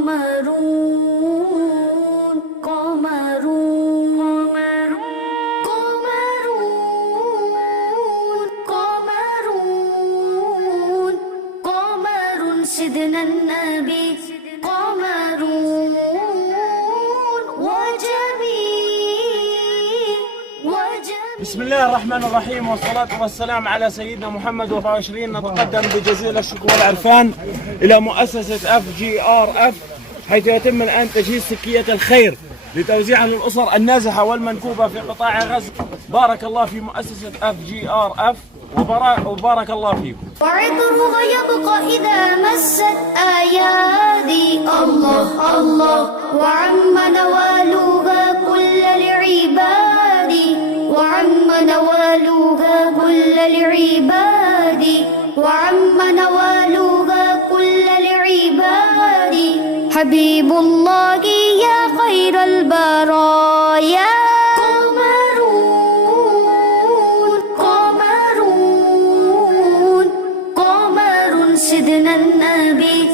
قمرون قمرون قمرون قمرون قمر سيدنا النبي قمرون بسم الله الرحمن الرحيم، والصلاة والسلام على سيدنا محمد 24. نتقدم بجزيل الشكر والعرفان إلى مؤسسة FGRF، حيث يتم الآن تجهيز سكية الخير لتوزيعها للأسر النازحة والمنكوبة في قطاع غزة. بارك الله في مؤسسة FGRF وبارك الله فيكم. وعطرها يبقى إذا مست أيادي الله الله، وعم نوالها كل العباد، وعم نوالها كل العباد، وعم نوالها كل العباد. حبيب الله يا خير البرايا قمرون قمرون قمر سيدنا النبي